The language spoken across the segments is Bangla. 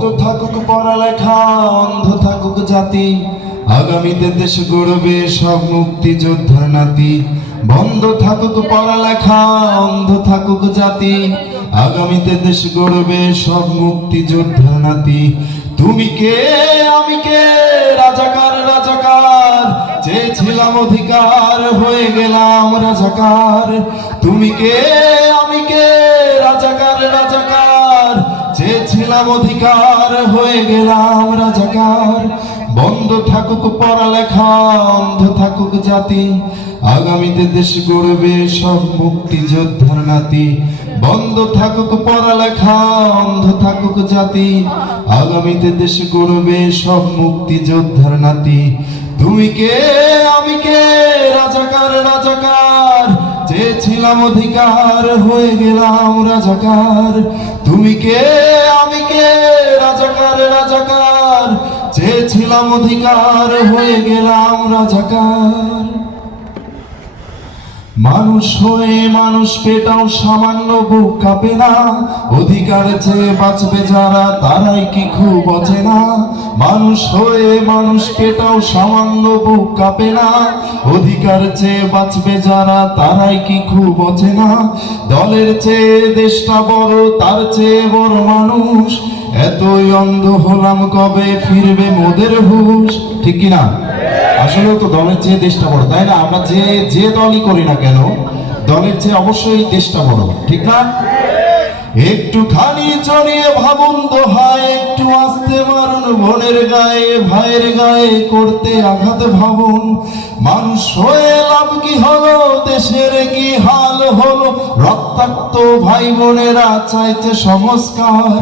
বন্ধ থাকুক পড়ালেখা, অন্ধ থাকুক জাতি, আগামীতে দেশ গড়বে সব মুক্তিযোদ্ধার নাতি। বন্ধ থাকুক পড়ালেখা, অন্ধ থাকুক জাতি, আগামীতে দেশ গড়বে সব মুক্তিযোদ্ধার নাতি। তুমি কে আমি কে, রাজাকার রাজাকার, চেয়েছিলাম অধিকার হয়ে গেলাম রাজাকার। তুমি কে আমি কে, রাজাকার রাজাকার, চেয়েছিলাম অধিকার হয়ে গেলাম রাজাকার। বন্ধ থাকুক পড়ালেখা, অন্ধ থাকুক জাতি, আগামীতে দেশ গড়বে সব মুক্তিযোদ্ধার নাতি। বন্ধ থাকুক পড়ালেখা, অন্ধ থাকুক জাতি, আগামীতে দেশ গড়বে সব মুক্তিযোদ্ধার নাতি। তুমি কে আমি কে, রাজাকার রাজাকার, চেয়েছিলাম অধিকার হয়ে গেলাম রাজাকার। তুমি কে আমি কে, রাজাকার রাজাকার, চেয়েছিলাম অধিকার হয়ে গেলাম রাজাকার। মানুষ হয়ে মানুষ পেটাও সামান্য বুক কাঁপে না, অধিকার চেয়ে বাঁচবে যারা তারাই কি খুব অচেনা। মানুষ হয়ে মানুষ পেটাও সামান্য বুক কাঁপে না, অধিকার চেয়ে বাঁচবে যারা তারাই কি খুব অচেনা। দলের চেয়ে দেশটা বড়, তার চেয়ে বড় মানুষ, এতই অন্ধ হলাম কবে ফিরবে মোদের হুঁশ। ঠিক কিনা? আসলে তো দলের চেয়ে দেশটা বড়, তাই না? আমরা যে দলই করি না কেন, দলের চেয়ে অবশ্যই দেশটা বড়, ঠিক না? একটুখানি চড়িয়ে ভাবুন দোহায়, একটু আস্তে মারুন বোনের গায়ে, ভাইয়ের গায়ে করতে আঘাত ভাবুন। মানুষ হয়ে লাভ কি হলো, দেশের কি হাল হলো, রক্তাক্ত ভাই বোনেরা চাইছে সংস্কার।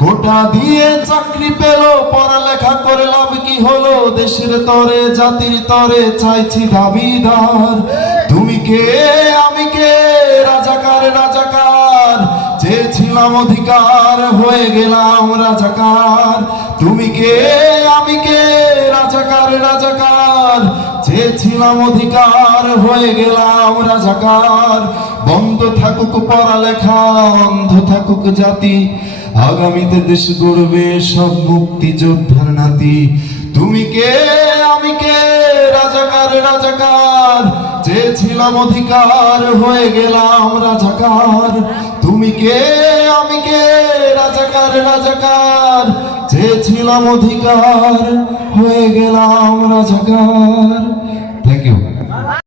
কোটা দিয়ে চাকরি পেল, পড়ালেখা করে লাভ কি হলো, দেশের তরে জাতির তরে চাইছি দাবিদার। তুমি কে আমি কে, রাজাকার রাজাকার, চেয়েছিলাম অধিকার হয়ে গেলাম রাজাকার। তুমি কে আমি কে, রাজাকার রাজাকার, চেয়েছিলাম অধিকার হয়ে গেলাম রাজাকার। বন্ধ থাকুক পড়ালেখা, অন্ধ থাকুক জাতি, আগামীতে দেশ গড়বে সব মুক্তিযোদ্ধার নাতি। তুমি কে আমি কে, রাজাকার রাজাকার, চেয়েছিলাম অধিকার হয়ে গেলাম রাজাকার। তুমি কে আমি কে, রাজাকার রাজাকার, চেয়েছিলাম অধিকার হয়ে গেলাম রাজাকার।